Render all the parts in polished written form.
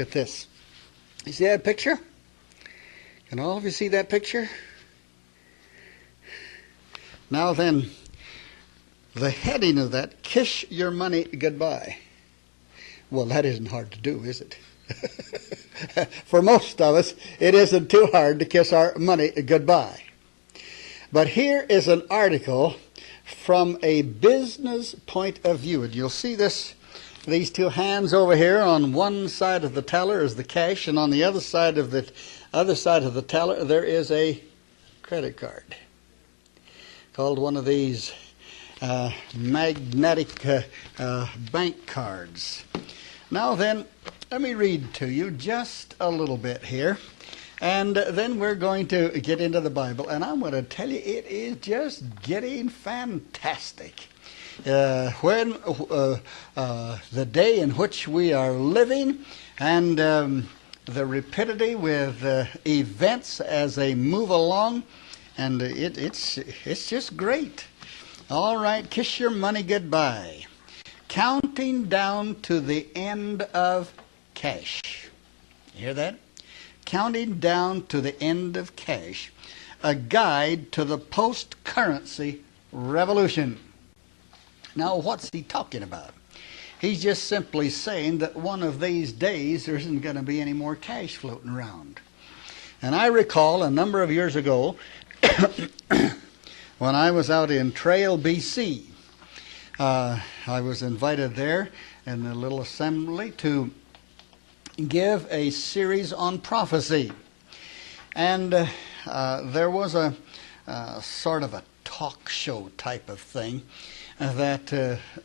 look at this. You see that picture? Can all of you see that picture? Now then, the heading of that, kiss your money goodbye. Well, that isn't hard to do, is it? For most of us, it isn't too hard to kiss our money goodbye. But here is an article from a business point of view. And you'll see this, these two hands over here. On one side of the teller is the cash, and on the other side of the teller there is a credit card. Called one of these magnetic bank cards. Now then, let me read to you just a little bit here, and then we're going to get into the Bible, and I'm going to tell you it is just getting fantastic. When the day in which we are living, and the rapidity with events as they move along, and it's just great. All right, kiss your money goodbye. Counting down to the end of cash. You hear that? Counting down to the end of cash. A guide to the post-currency revolution. Now, what's he talking about? He's just simply saying that one of these days there isn't going to be any more cash floating around. And I recall a number of years ago when I was out in Trail, BC. I was invited there in a little assembly to give a series on prophecy. And there was a sort of a talk show type of thing that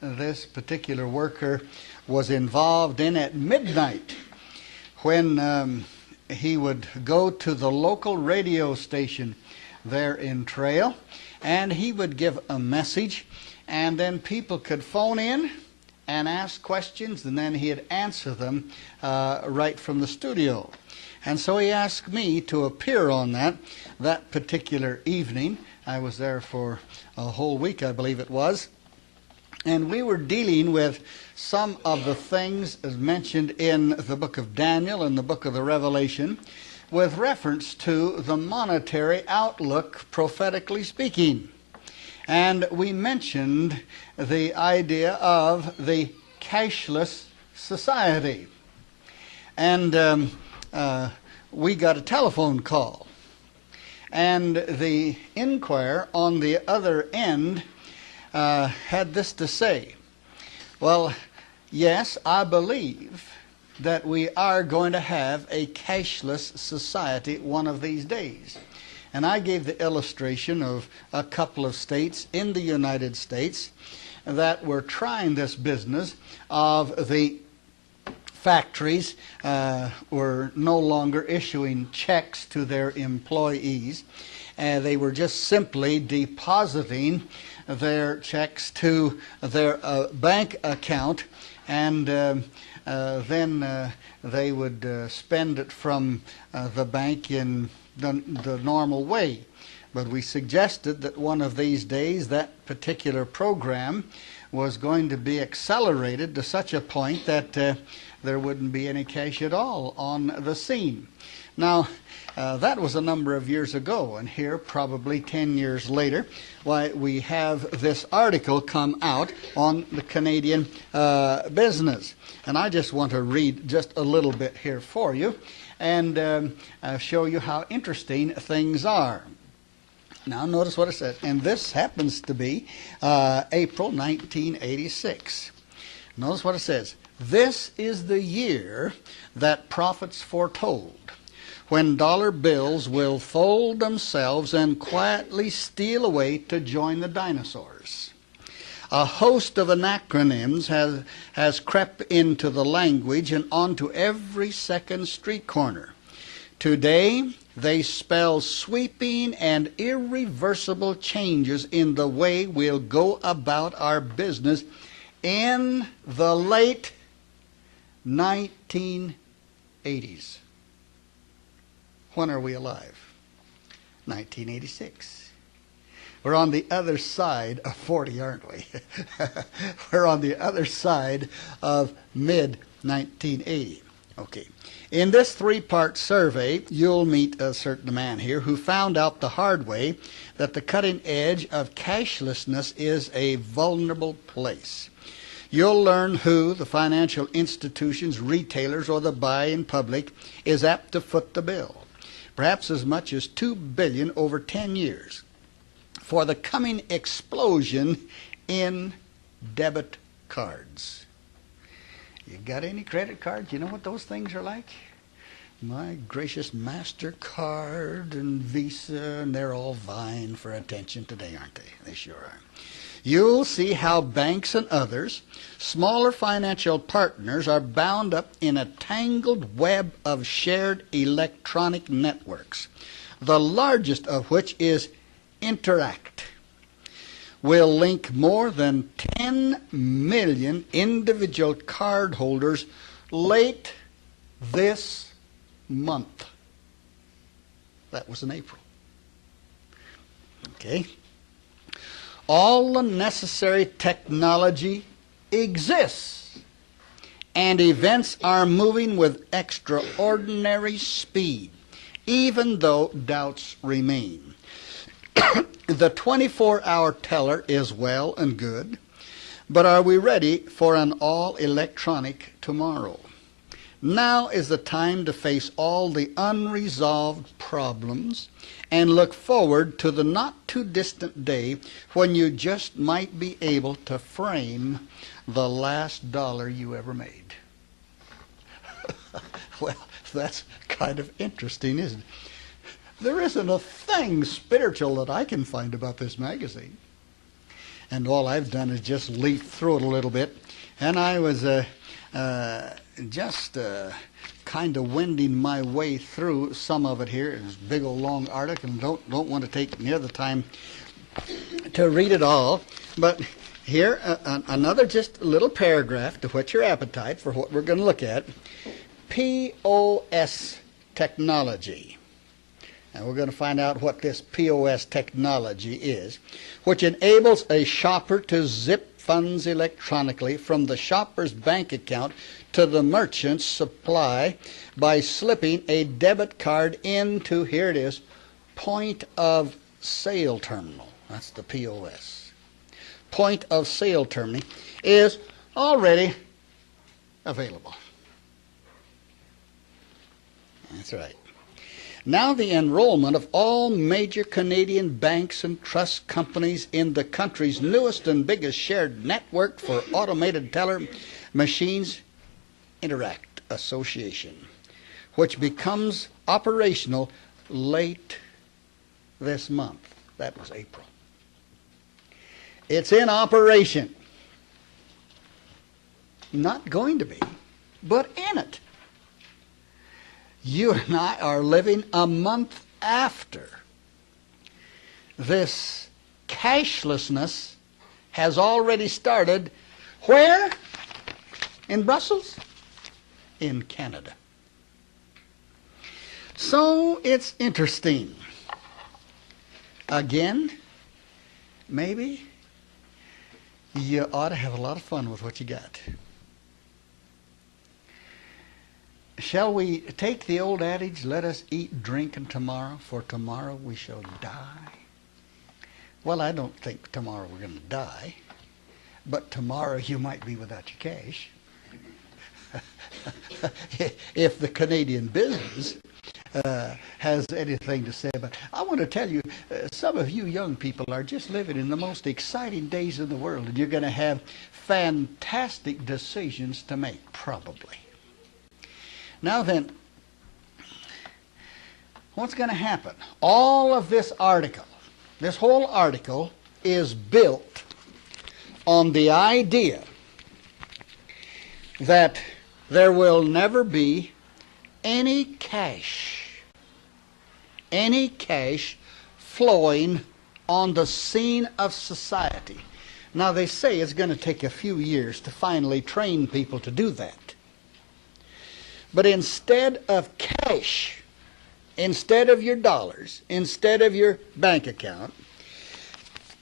this particular worker was involved in at midnight, when he would go to the local radio station there in Trail, and he would give a message, and then people could phone in and ask questions, and then he'd answer them right from the studio. And so he asked me to appear on that particular evening. I was there for a whole week, I believe it was. And we were dealing with some of the things as mentioned in the book of Daniel and the book of the Revelation, with reference to the monetary outlook, prophetically speaking. And we mentioned the idea of the cashless society. And we got a telephone call. And the inquirer on the other end had this to say: well, yes, I believe that we are going to have a cashless society one of these days. And I gave the illustration of a couple of states in the United States that were trying this business of the factories were no longer issuing checks to their employees. They were just simply depositing their checks to their bank account, and then they would spend it from the bank in the normal way. But we suggested that one of these days that particular program was going to be accelerated to such a point that there wouldn't be any cash at all on the scene. Now, that was a number of years ago, and here, probably 10 years later, why we have this article come out on the Canadian business. And I just want to read just a little bit here for you and show you how interesting things are. Now, notice what it says. And this happens to be April 1986. Notice what it says. This is the year that prophets foretold, when dollar bills will fold themselves and quietly steal away to join the dinosaurs. A host of acronyms has crept into the language and onto every second street corner. Today, they spell sweeping and irreversible changes in the way we'll go about our business in the late 1980s. When are we alive? 1986. We're on the other side of 40, aren't we? We're on the other side of mid-1980. Okay. In this three-part survey, you'll meet a certain man here who found out the hard way that the cutting edge of cashlessness is a vulnerable place. You'll learn who, the financial institutions, retailers, or the buying public, is apt to foot the bill, perhaps as much as $2 billion over 10 years, for the coming explosion in debit cards. You got any credit cards? You know what those things are like? My gracious, MasterCard and Visa, and they're all vying for attention today, aren't they? They sure are. You'll see how banks and others, smaller financial partners, are bound up in a tangled web of shared electronic networks, the largest of which is Interact. Will link more than 10 million individual cardholders late this month. That was in April. Okay. All the necessary technology exists, and events are moving with extraordinary speed, even though doubts remain. The 24-hour teller is well and good, but are we ready for an all-electronic tomorrow? Now is the time to face all the unresolved problems and look forward to the not-too-distant day when you just might be able to frame the last dollar you ever made. Well, that's kind of interesting, isn't it? There isn't a thing spiritual that I can find about this magazine. And all I've done is just leaf through it a little bit. And I was just kind of wending my way through some of it here. It's a big old long article, and don't want to take near the time to read it all. But here, another just little paragraph to whet your appetite for what we're going to look at. POS technology. And we're going to find out what this POS technology is, which enables a shopper to zip funds electronically from the shopper's bank account to the merchant's supply by slipping a debit card into, here it is, point of sale terminal. That's the POS. Point of sale terminal is already available. That's right. Now the enrollment of all major Canadian banks and trust companies in the country's newest and biggest shared network for automated teller machines, Interact Association, which becomes operational late this month. That was April. It's in operation. Not going to be, but in it. You and I are living a month after this cashlessness has already started. Where? In Brussels? In Canada. So it's interesting. Again, maybe you ought to have a lot of fun with what you got. Shall we take the old adage, let us eat, drink, and tomorrow, for tomorrow we shall die? Well, I don't think tomorrow we're going to die, but tomorrow you might be without your cash. If the Canadian business has anything to say about it. I want to tell you, some of you young people are just living in the most exciting days in the world, and you're going to have fantastic decisions to make, probably. Now then, what's going to happen? All of this article, this whole article is built on the idea that there will never be any cash flowing on the scene of society. Now they say it's going to take a few years to finally train people to do that. But instead of cash, instead of your dollars, instead of your bank account,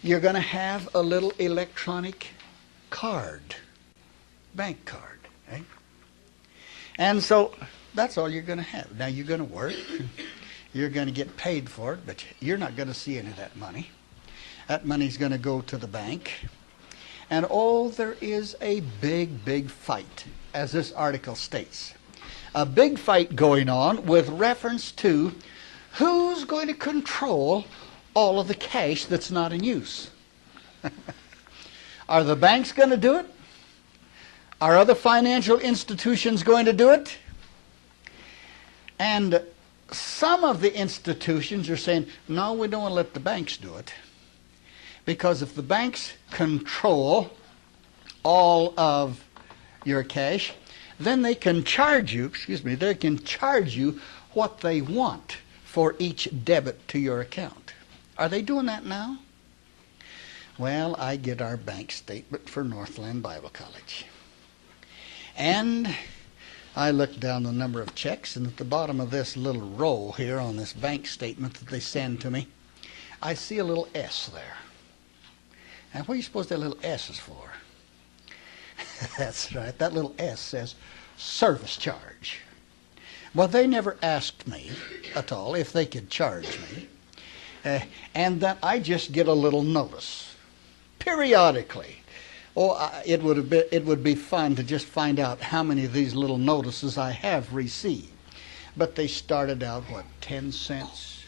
you're going to have a little electronic card, bank card. Right? And so that's all you're going to have. Now you're going to work. You're going to get paid for it, but you're not going to see any of that money. That money's going to go to the bank. And oh, there is a big, big fight, as this article states. A big fight going on with reference to who's going to control all of the cash that's not in use. Are the banks going to do it? Are other financial institutions going to do it? And some of the institutions are saying, no, we don't want to let the banks do it. Because if the banks control all of your cash, then they can charge you, they can charge you what they want for each debit to your account. Are they doing that now? Well, I get our bank statement for Northland Bible College. And I look down the number of checks, and at the bottom of this little row here on this bank statement that they send to me, I see a little S there. And what do you suppose that little S is for? That's right, that little S says service charge. Well, they never asked me at all if they could charge me. And then I just get a little notice periodically. Oh, it would be fun to just find out how many of these little notices I have received. But they started out, 10 cents?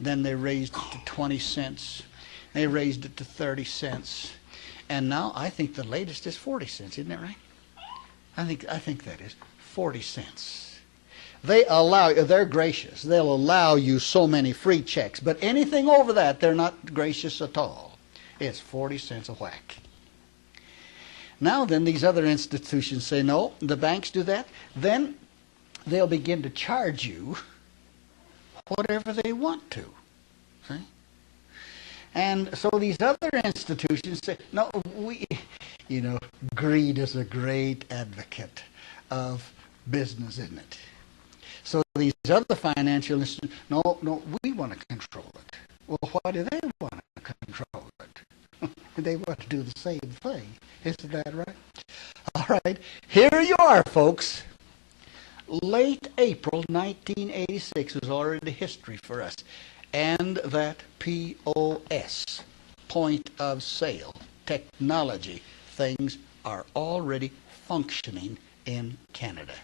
Then they raised it to 20 cents. They raised it to 30 cents. And now I think the latest is 40 cents, isn't that right? I think that is 40 cents. They're gracious. They'll allow you so many free checks. But anything over that, they're not gracious at all. It's 40 cents a whack. Now then, these other institutions say, no, the banks do that. Then they'll begin to charge you whatever they want to. See? And so these other institutions say, no, greed is a great advocate of business, isn't it? So these other financial institutions, no, we want to control it. Well, why do they want to control it? They want to do the same thing. Isn't that right? All right, here you are, folks. Late April 1986 is already history for us. And that POS, point of sale, technology, things are already functioning in Canada.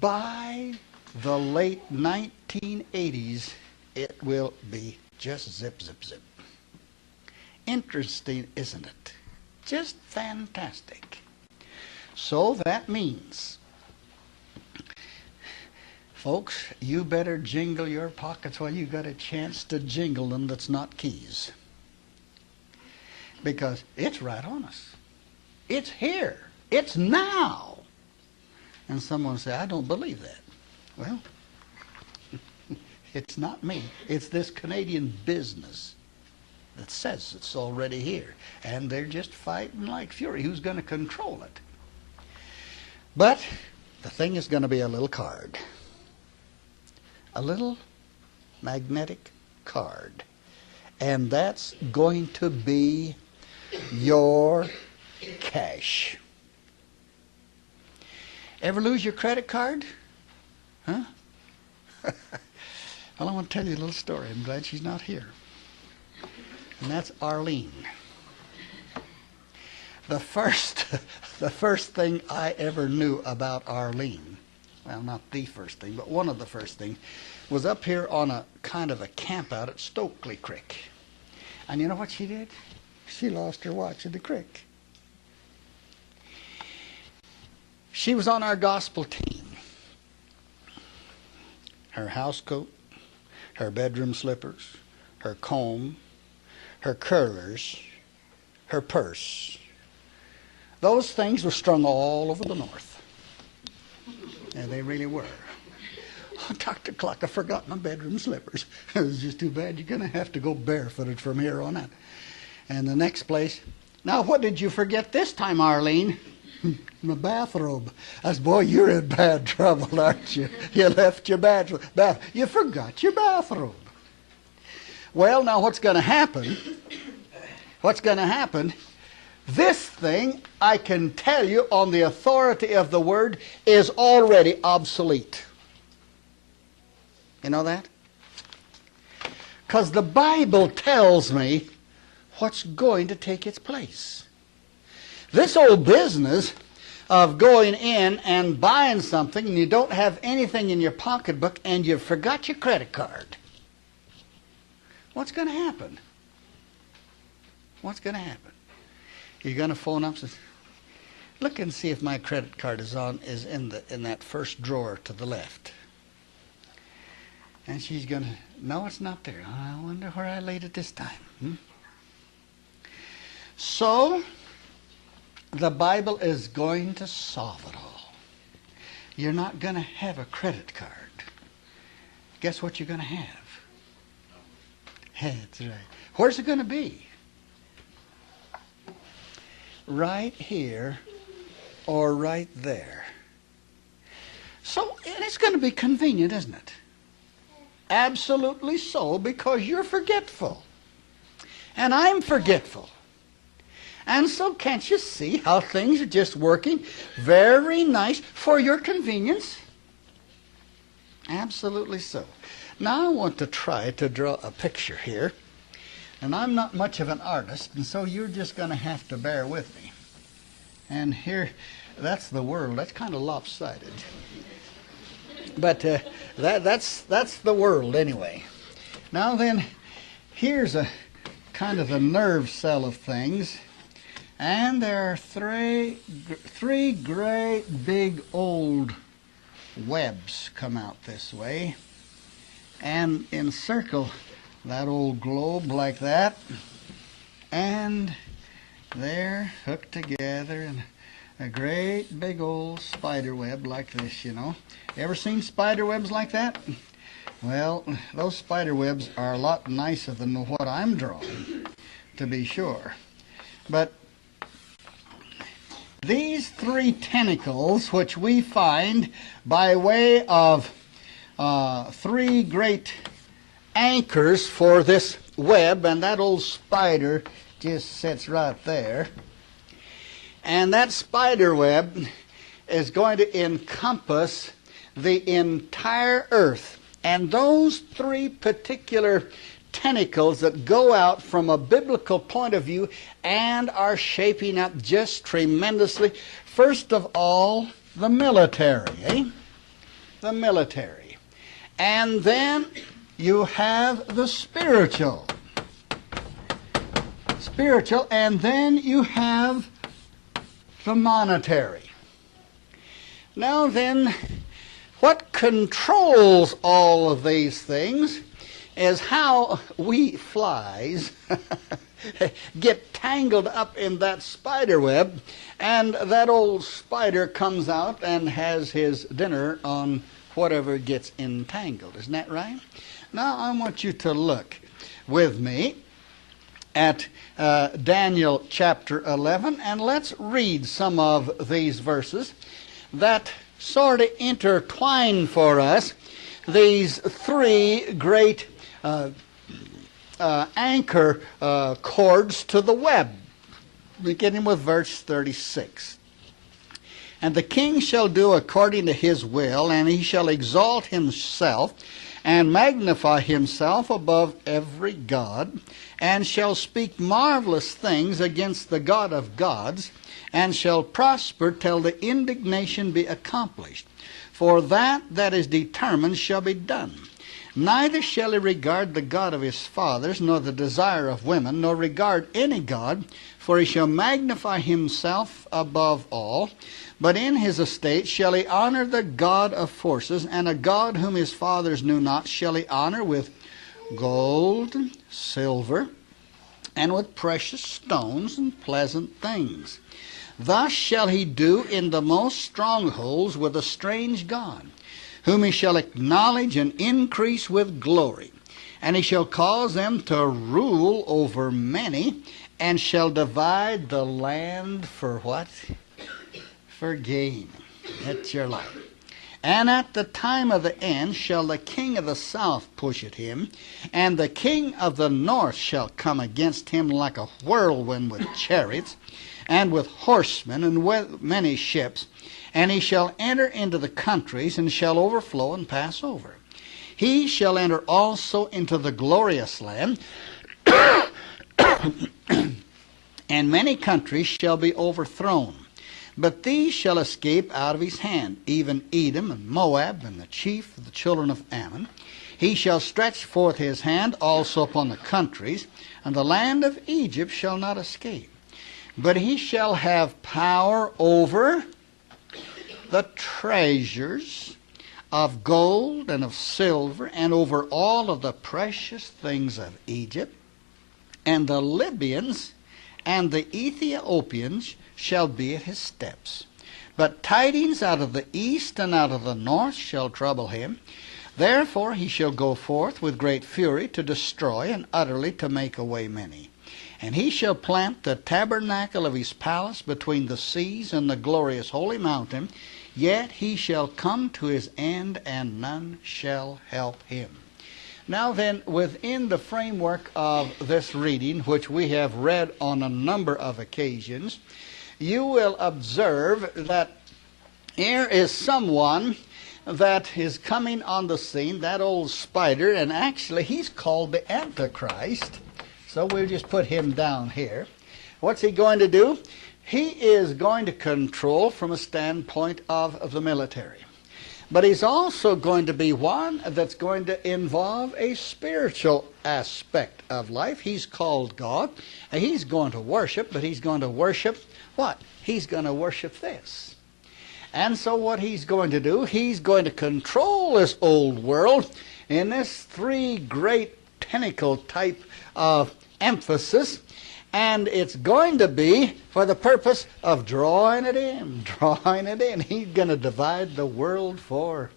By the late 1980s, it will be just zip, zip, zip. Interesting, isn't it? Just fantastic. So that means, folks, you better jingle your pockets while you got a chance to jingle them that's not keys. Because it's right on us. It's here. It's now. And someone say, I don't believe that. Well, it's not me. It's this Canadian business that says it's already here. And they're just fighting like fury. Who's going to control it? But the thing is going to be a little card. A little magnetic card. And that's going to be your cash. Ever lose your credit card? Huh? Well, I want to tell you a little story. I'm glad she's not here. And that's Arlene. The first thing I ever knew about Arlene, well, not the first thing, but one of the first things, was up here on a kind of a camp out at Stokely Creek. And you know what she did? She lost her watch in the creek. She was on our gospel team. Her house coat, her bedroom slippers, her comb, her curlers, her purse. Those things were strung all over the north. And they really were. Oh, Dr. Clark, I forgot my bedroom slippers. It was just too bad. You're going to have to go barefooted from here on out. And the next place, now what did you forget this time, Arlene? My bathrobe. I said, boy, you're in bad trouble, aren't you? You left your bath. You forgot your bathrobe. Well, now what's going to happen? What's going to happen? This thing, I can tell you on the authority of the Word, is already obsolete. You know that? Because the Bible tells me what's going to take its place. This old business of going in and buying something and you don't have anything in your pocketbook and you forgot your credit card. What's going to happen? What's going to happen? You're going to phone up and say, look and see if my credit card is in that first drawer to the left. And she's going to, no, it's not there. I wonder where I laid it this time. So, the Bible is going to solve it all. You're not going to have a credit card. Guess what you're going to have? That's right. Where's it going to be? Right here or right there. So, and it's going to be convenient, isn't it? Absolutely so, because you're forgetful. And I'm forgetful. And so can't you see how things are just working very nice for your convenience? Absolutely so. Now I want to try to draw a picture here. And I'm not much of an artist, and so you're just going to have to bear with me. And here, that's the world. That's kind of lopsided. But that's the world anyway. Now then, here's a kind of the nerve cell of things. And there are three great big old webs come out this way and encircle that old globe like that. And they're hooked together in a great big old spider web like this, you know. Ever seen spider webs like that? Well, those spider webs are a lot nicer than what I'm drawing, to be sure. But these three tentacles, which we find by way of three great anchors for this web, and that old spider just sits right there. And that spider web is going to encompass the entire earth. And those three particular tentacles that go out from a biblical point of view and are shaping up just tremendously. First of all, the military, The military. And then you have the spiritual. And then you have the monetary. Now then, what controls all of these things is how we flies get tangled up in that spider web, and that old spider comes out and has his dinner on whatever gets entangled. Isn't that right? Now I want you to look with me at Daniel chapter 11, and let's read some of these verses that sort of intertwine for us these three great anchor cords to the web, beginning with verse 36. And the king shall do according to his will, and he shall exalt himself and magnify himself above every god, and shall speak marvelous things against the God of gods, and shall prosper till the indignation be accomplished. For that is determined shall be done. Neither shall he regard the God of his fathers, nor the desire of women, nor regard any god, for he shall magnify himself above all. But in his estate shall he honor the God of forces, and a God whom his fathers knew not shall he honor with gold, silver, and with precious stones and pleasant things. Thus shall he do in the most strongholds with a strange God, whom he shall acknowledge and increase with glory. And he shall cause them to rule over many, and shall divide the land for what? For gain. That's your life. And at the time of the end shall the king of the south push at him, and the king of the north shall come against him like a whirlwind with chariots. and with horsemen, and with many ships. And he shall enter into the countries, and shall overflow and pass over. He shall enter also into the glorious land, and many countries shall be overthrown. But these shall escape out of his hand, even Edom and Moab, and the chief of the children of Ammon. He shall stretch forth his hand also upon the countries, and the land of Egypt shall not escape. But he shall have power over the treasures of gold and of silver, and over all of the precious things of Egypt. And the Libyans and the Ethiopians shall be at his steps. But tidings out of the east and out of the north shall trouble him. Therefore he shall go forth with great fury to destroy, and utterly to make away many. And he shall plant the tabernacle of his palace between the seas and the glorious holy mountain. Yet he shall come to his end, and none shall help him. Now then, within the framework of this reading, which we have read on a number of occasions, you will observe that here is someone that is coming on the scene, that old spider, and actually he's called the Antichrist. So we'll just put him down here. What's he going to do? He is going to control from a standpoint of the military. But he's also going to be one that's going to involve a spiritual aspect of life. He's called God. And he's going to worship, but he's going to worship what? He's going to worship this. And so what he's going to do, he's going to control this old world in this three great tentacle type of emphasis. And it's going to be for the purpose of drawing it in, drawing it in. He's going to divide the world for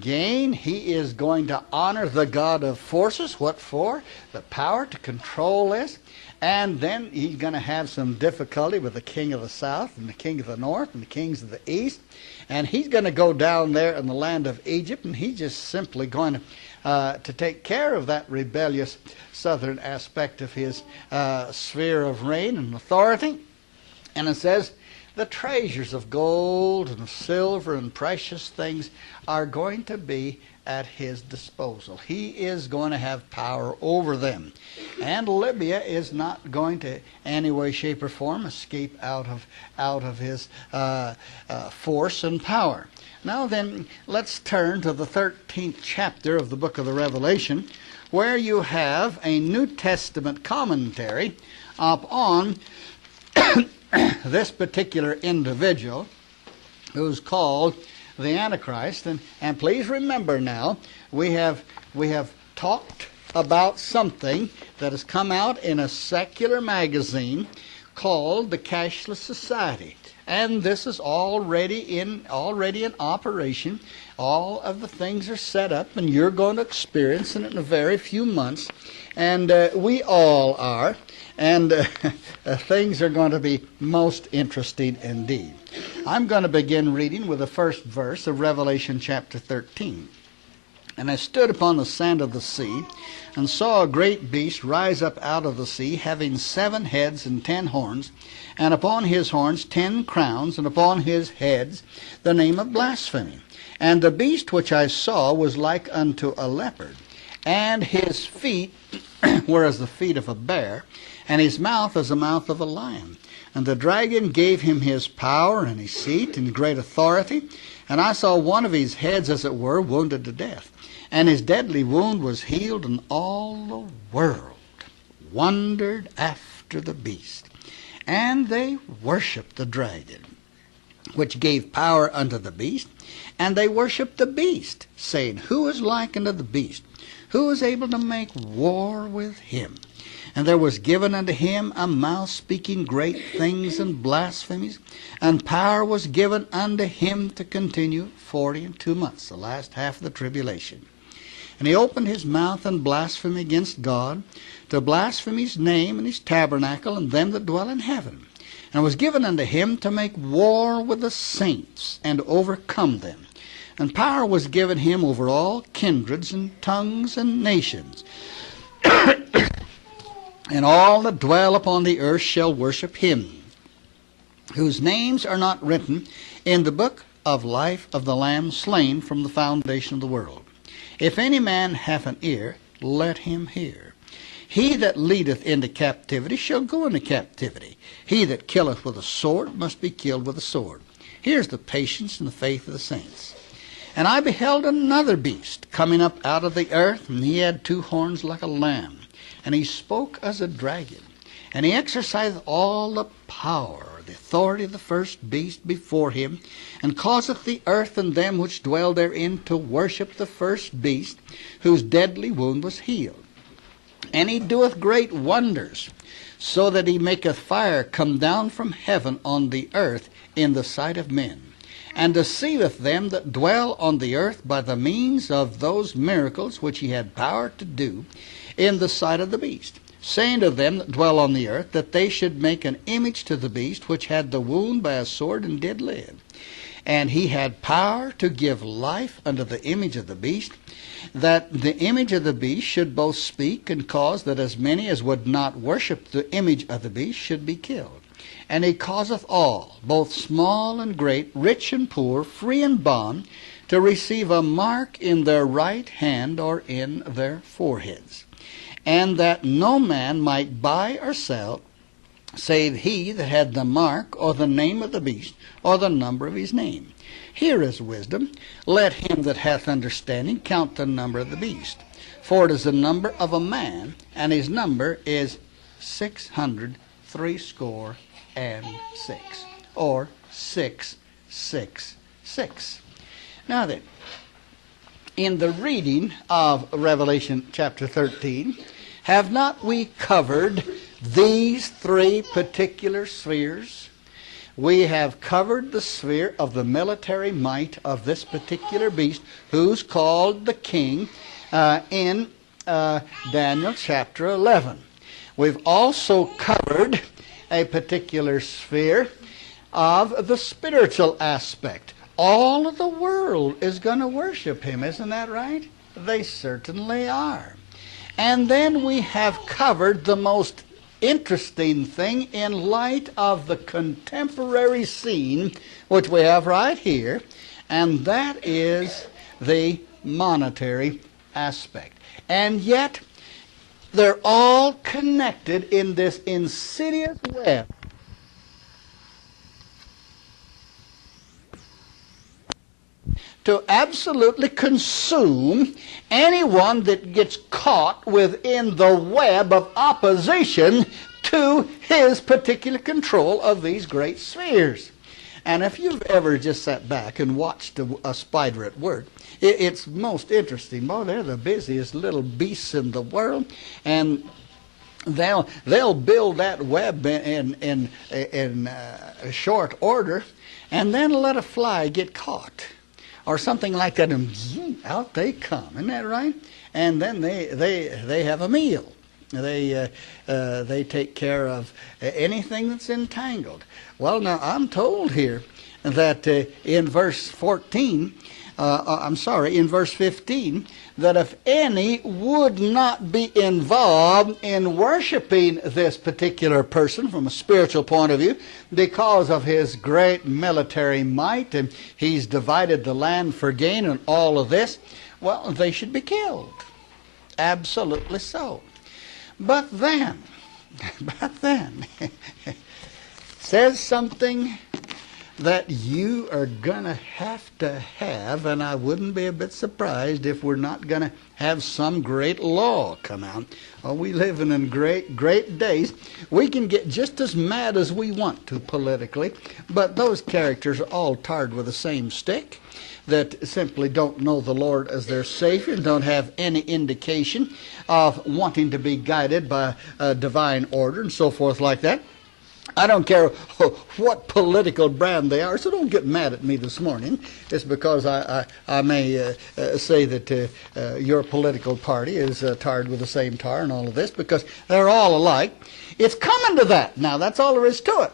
gain. He is going to honor the God of forces. What for? The power to control this. And then he's going to have some difficulty with the king of the south and the king of the north and the kings of the east. And he's going to go down there in the land of Egypt, and he's just simply going to take care of that rebellious southern aspect of his sphere of reign and authority. And it says, the treasures of gold and silver and precious things are going to be at his disposal. He is going to have power over them. And Libya is not going to, any way, shape, or form, escape out of his force and power. Now then, let's turn to the 13th chapter of the book of the Revelation, where you have a New Testament commentary upon this particular individual who's called the Antichrist. And please remember now, we have talked about something that has come out in a secular magazine called the Cashless Society. And this is already in operation. All of the things are set up, and you're going to experience it in a very few months. And we all are. And things are going to be most interesting indeed. I'm going to begin reading with the first verse of Revelation chapter 13. And I stood upon the sand of the sea, and saw a great beast rise up out of the sea, having 7 heads and 10 horns, and upon his horns 10 crowns, and upon his heads the name of blasphemy. And the beast which I saw was like unto a leopard, and his feet were as the feet of a bear, and his mouth as the mouth of a lion. And the dragon gave him his power and his seat and great authority. And I saw one of his heads, as it were, wounded to death. And his deadly wound was healed, and all the world wondered after the beast. And they worshipped the dragon, which gave power unto the beast. And they worshipped the beast, saying, Who is like unto the beast? Who is able to make war with him? And there was given unto him a mouth speaking great things and blasphemies, and power was given unto him to continue 42 months, the last half of the tribulation. And he opened his mouth in blasphemy against God, to blaspheme his name and his tabernacle, and them that dwell in heaven. And it was given unto him to make war with the saints, and to overcome them. And power was given him over all kindreds and tongues and nations. And all that dwell upon the earth shall worship him. whose names are not written in the book of life of the Lamb slain from the foundation of the world. If any man hath an ear, let him hear. He that leadeth into captivity shall go into captivity. He that killeth with a sword must be killed with a sword. Here's the patience and the faith of the saints. And I beheld another beast coming up out of the earth, and he had 2 horns like a lamb, and he spoke as a dragon. And he exerciseth all the power, the authority of the first beast before him, and causeth the earth and them which dwell therein to worship the first beast, whose deadly wound was healed. And he doeth great wonders, so that he maketh fire come down from heaven on the earth in the sight of men, and deceiveth them that dwell on the earth by the means of those miracles which he had power to do in the sight of the beast, saying to them that dwell on the earth that they should make an image to the beast which had the wound by a sword and did live. And he had power to give life unto the image of the beast, that the image of the beast should both speak and cause that as many as would not worship the image of the beast should be killed. And he causeth all, both small and great, rich and poor, free and bond, to receive a mark in their right hand or in their foreheads, and that no man might buy or sell, save he that had the mark or the name of the beast or the number of his name. Here is wisdom. Let him that hath understanding count the number of the beast, for it is the number of a man, and his number is 666, or 666. Now then, in the reading of Revelation chapter 13, have not we covered these 3 particular spheres? We have covered the sphere of the military might of this particular beast, who's called the king, in Daniel chapter 11. We've also covered a particular sphere of the spiritual aspect. All of the world is going to worship him, isn't that right? They certainly are. And then we have covered the most interesting thing in light of the contemporary scene, which we have right here, and that is the monetary aspect. And yet, they're all connected in this insidious web to absolutely consume anyone that gets caught within the web of opposition to his particular control of these great spheres. And if you've ever just sat back and watched a spider at work, it's most interesting. Boy, they're the busiest little beasts in the world, and they'll build that web in short order, and then let a fly get caught or something like that, and zoom, out they come. Isn't that right? And then they have a meal. They take care of anything that's entangled. Well, now I'm told here that in verse 14, in verse 15, that if any would not be involved in worshiping this particular person from a spiritual point of view because of his great military might, and he's divided the land for gain and all of this, well, they should be killed. Absolutely so. But then, says something that you are going to have, and I wouldn't be a bit surprised if we're not going to have some great law come out. Oh, we live in great days. We can get just as mad as we want to politically, but those characters are all tarred with the same stick, that simply don't know the Lord as their Savior and don't have any indication of wanting to be guided by a divine order and so forth like that. I don't care what political brand they are, so don't get mad at me this morning. It's because I may say that your political party is tarred with the same tar and all of this, because they're all alike. It's coming to that. Now, that's all there is to it.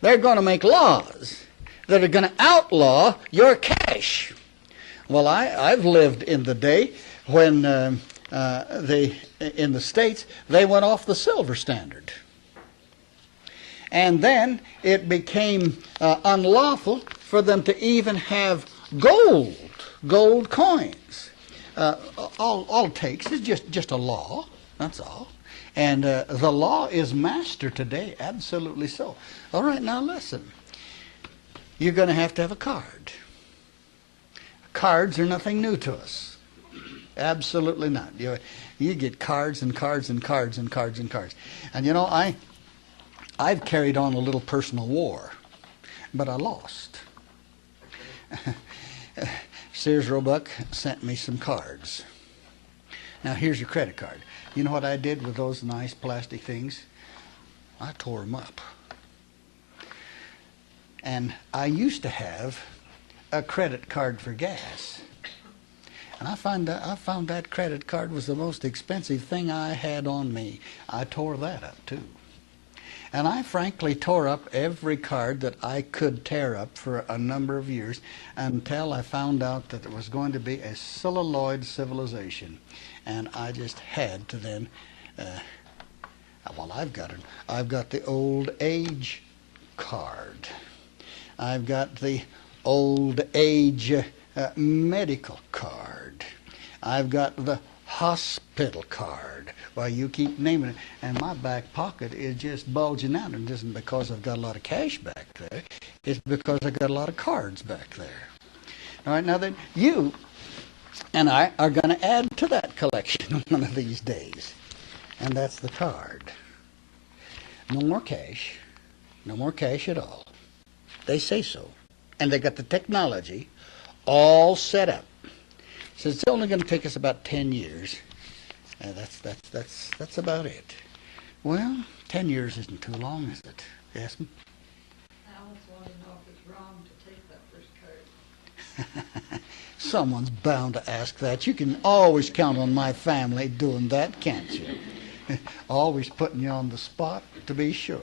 They're going to make laws that are going to outlaw your cash. Well, I've lived in the day when in the States, they went off the silver standard. And then it became unlawful for them to even have gold coins. All it takes is just a law, that's all. And the law is master today, absolutely so. All right, now listen. You're going to have a card. Cards are nothing new to us. Absolutely not. You get cards and cards and cards and cards and cards. And you know, I've carried on a little personal war, but I lost. Sears Roebuck sent me some cards. Now here's your credit card. You know what I did with those nice plastic things? I tore them up. And I used to have a credit card for gas. And I found that credit card was the most expensive thing I had on me. I tore that up too. And I frankly tore up every card that I could tear up for a number of years until I found out that there was going to be a celluloid civilization. And I just had to then, well, I've got the old age card. I've got the old age medical card. I've got the hospital card. Well, you keep naming it, and my back pocket is just bulging out. And it isn't because I've got a lot of cash back there. It's because I've got a lot of cards back there. All right, now then, you and I are going to add to that collection one of these days. And that's the card. No more cash. No more cash at all. They say so. And they got the technology all set up. So it's only going to take us about 10 years. That's about it. Well, 10 years isn't too long, is it? Yes, ma'am? Alice wanted to know if it's wrong to take that first card. Someone's bound to ask that. You can always count on my family doing that, can't you? Always putting you on the spot, to be sure.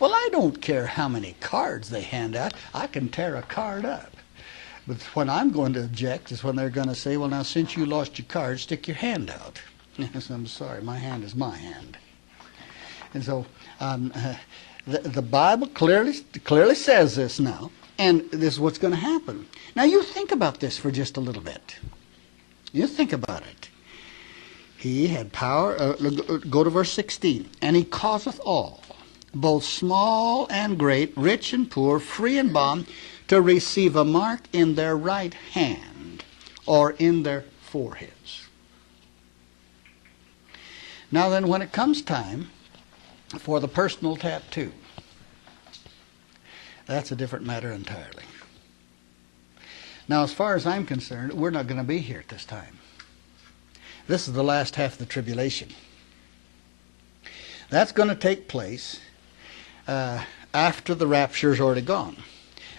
Well, I don't care how many cards they hand out. I can tear a card up. But when I'm going to object is when they're going to say, well, now, since you lost your card, stick your hand out. Yes, I'm sorry. My hand is my hand. And so the Bible clearly says this now, and this is what's going to happen. Now, you think about this for just a little bit. You think about it. He had power. Go to verse 16. And he causeth all, both small and great, rich and poor, free and bond, to receive a mark in their right hand or in their foreheads. Now then, when it comes time for the personal tattoo, that's a different matter entirely. Now, as far as I'm concerned, we're not going to be here at this time. This is the last half of the tribulation. That's going to take place after the rapture's already gone.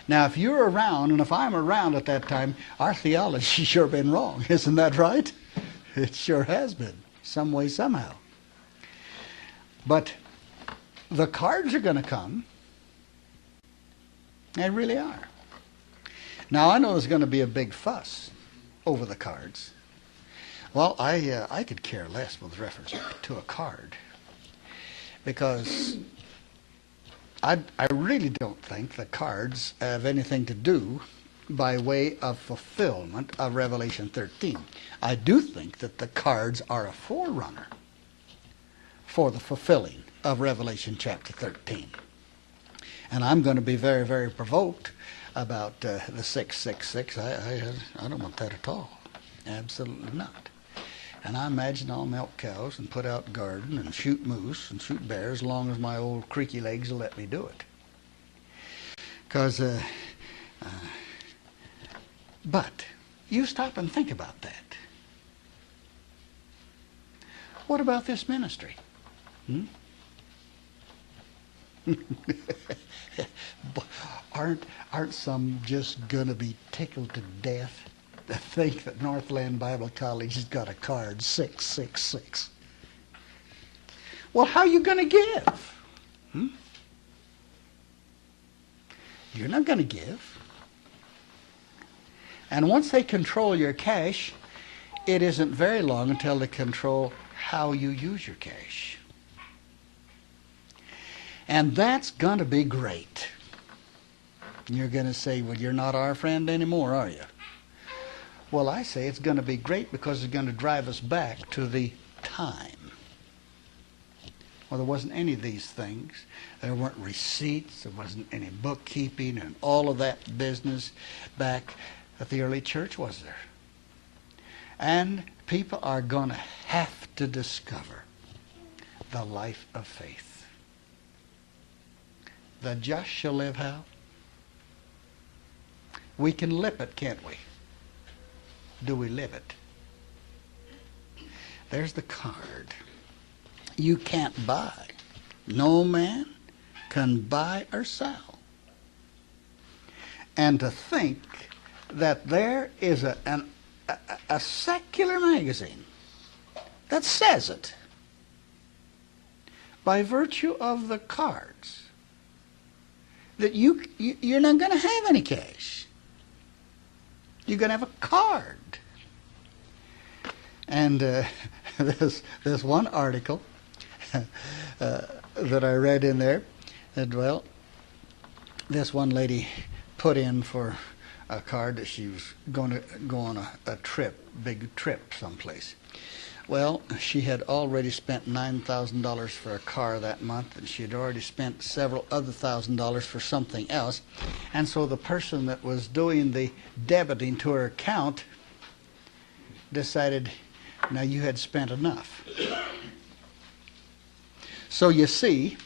Now, if you're around, and if I'm around at that time, our theology's sure been wrong. Isn't that right? It sure has been, some way, somehow. But the cards are going to come. They really are. Now, I know there's going to be a big fuss over the cards. Well, I could care less with reference to a card, because I really don't think the cards have anything to do by way of fulfillment of Revelation 13. I do think that the cards are a forerunner for the fulfilling of Revelation chapter 13. And I'm going to be very, very provoked about the 666. I don't want that at all. Absolutely not. And I imagine I'll milk cows and put out garden and shoot moose and shoot bears as long as my old creaky legs will let me do it. Because, but you stop and think about that. What about this ministry? Aren't some just going to be tickled to death to think that Northland Bible College has got a card 666? Well, how are you going to give? You're not going to give. And once they control your cash, it isn't very long until they control how you use your cash. And that's going to be great. You're going to say, well, you're not our friend anymore, are you? Well, I say it's going to be great because it's going to drive us back to the time. Well, there wasn't any of these things. There weren't receipts. There wasn't any bookkeeping and all of that business back at the early church, was there? And people are going to have to discover the life of faith. The just shall live how? We can lip it, can't we? Do we live it? There's the card. You can't buy. No man can buy or sell. And to think that there is a secular magazine that says it by virtue of the cards that you're not going to have any cash. You're going to have a card. And this one article that I read in there said, well, this one lady put in for a card that she was going to go on a trip, big trip someplace. Well, she had already spent $9,000 for a car that month, and she had already spent several other $1,000s for something else. And so the person that was doing the debiting to her account decided, now you had spent enough. So you see,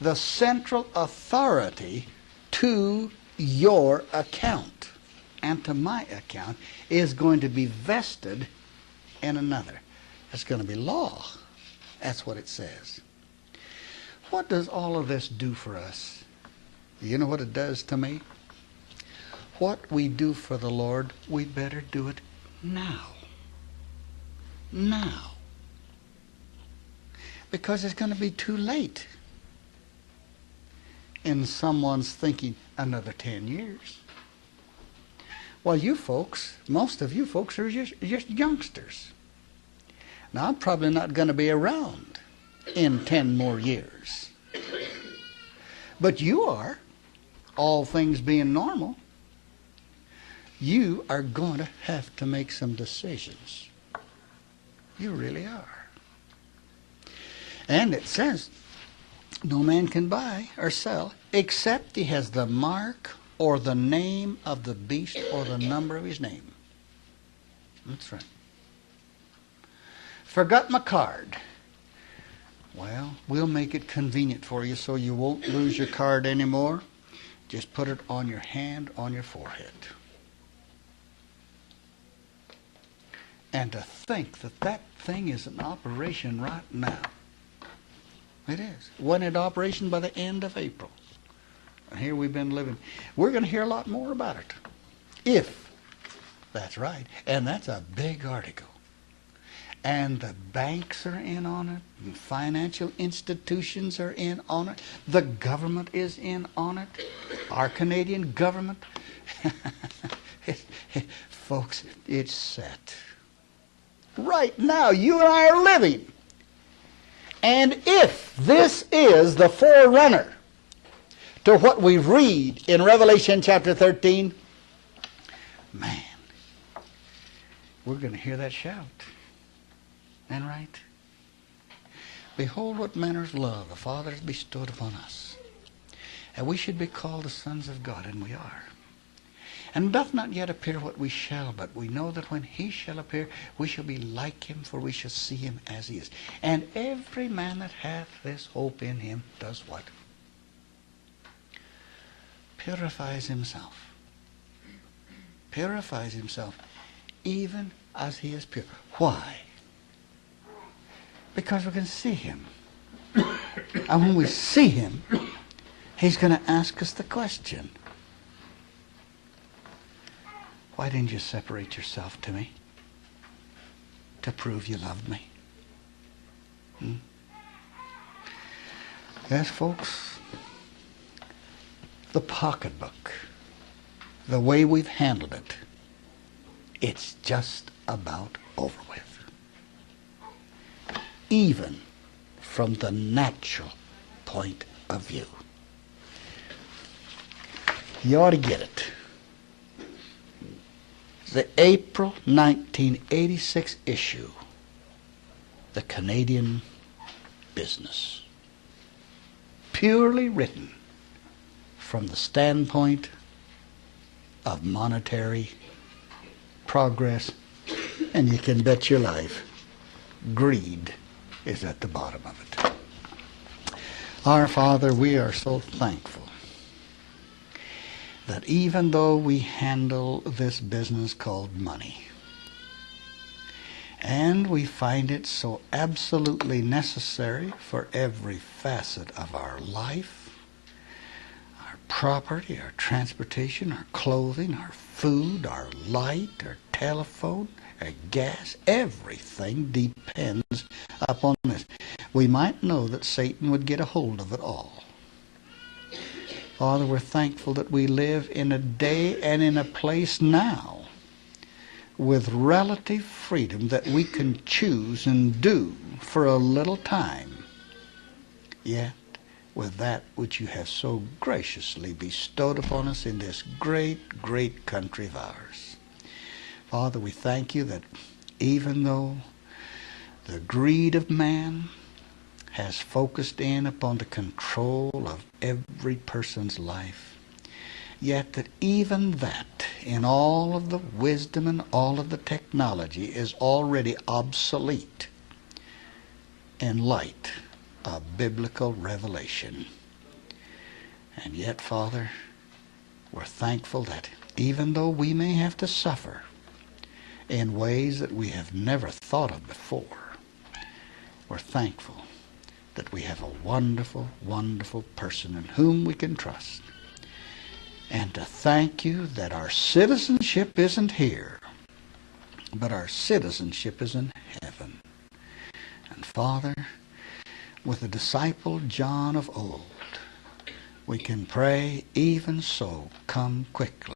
the central authority to your account and to my account is going to be vested in another. It's going to be law. That's what it says. What does all of this do for us? You know what it does to me? What we do for the Lord, we better do it now. Now. Because it's going to be too late in someone's thinking another 10 years. Well, you folks, most of you folks are just youngsters. Now, I'm probably not going to be around in 10 more years. But you are, all things being normal. You are going to have to make some decisions. You really are. And it says, no man can buy or sell except he has the mark or the name of the beast or the number of his name. That's right. Forgot my card. Well, we'll make it convenient for you so you won't lose your card anymore. Just put it on your hand, on your forehead. And to think that that thing is in operation right now. It is. Went into operation by the end of April. And here we've been living. We're going to hear a lot more about it. If that's right. And that's a big article. And the banks are in on it. And financial institutions are in on it. The government is in on it. Our Canadian government. Folks, it's set. Right now, you and I are living. And if this is the forerunner to what we read in Revelation chapter 13, man, we're going to hear that shout. And right? Behold what manner of love the Father has bestowed upon us. And we should be called the sons of God, and we are. And doth not yet appear what we shall, but we know that when he shall appear, we shall be like him, for we shall see him as he is. And every man that hath this hope in him does what? Purifies himself. Purifies himself, even as he is pure. Why? Because we're going to see him. And when we see him, he's going to ask us the question, why didn't you separate yourself to me to prove you loved me? Yes, folks, the pocketbook, the way we've handled it, it's just about over with. Even from the natural point of you. You ought to get it. The April 1986 issue, the Canadian Business, purely written from the standpoint of monetary progress, and you can bet your life greed is at the bottom of it. Our Father, we are so thankful that even though we handle this business called money, and we find it so absolutely necessary for every facet of our life, our property, our transportation, our clothing, our food, our light, our telephone, our gas, everything depends upon this. We might know that Satan would get a hold of it all. Father, we're thankful that we live in a day and in a place now with relative freedom that we can choose and do for a little time, yet with that which you have so graciously bestowed upon us in this great, great country of ours. Father, we thank you that even though the greed of man has focused in upon the control of every person's life, yet that even that, in all of the wisdom and all of the technology, is already obsolete in light of biblical revelation. And yet, Father, we're thankful that even though we may have to suffer in ways that we have never thought of before, we're thankful that we have a wonderful, wonderful person in whom we can trust. And to thank you that our citizenship isn't here, but our citizenship is in heaven. And Father, with the disciple John of old, we can pray, even so, come quickly,